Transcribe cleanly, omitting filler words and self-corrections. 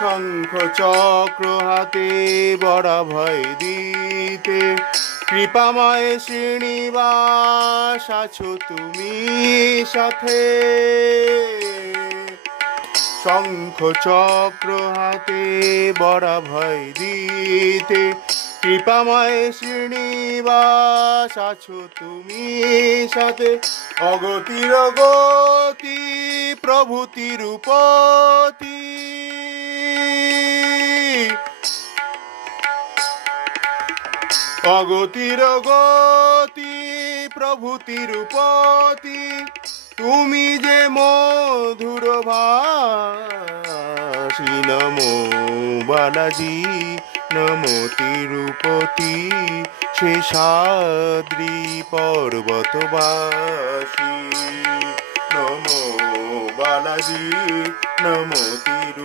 শঙ্খ চক্র হাতে বড় ভয় দিতে কৃপাময় শ্রীনিবাস আছো তুমি সাথে। শঙ্খ চক্র হাতে বড় ভয় দিতে কৃপাময় শ্রীনিবাস আছো তুমি সাথে। অগতির গতি প্রভু তিরুপতি, অগতির গতি প্রভু তিরুপতি, তুমি যে মধুর ভাষী। নমো বালাজি নমো তিরুপতি শেষাদ্রি পর্বতবাসী। নমো বালাজি নমো তিরুপতি।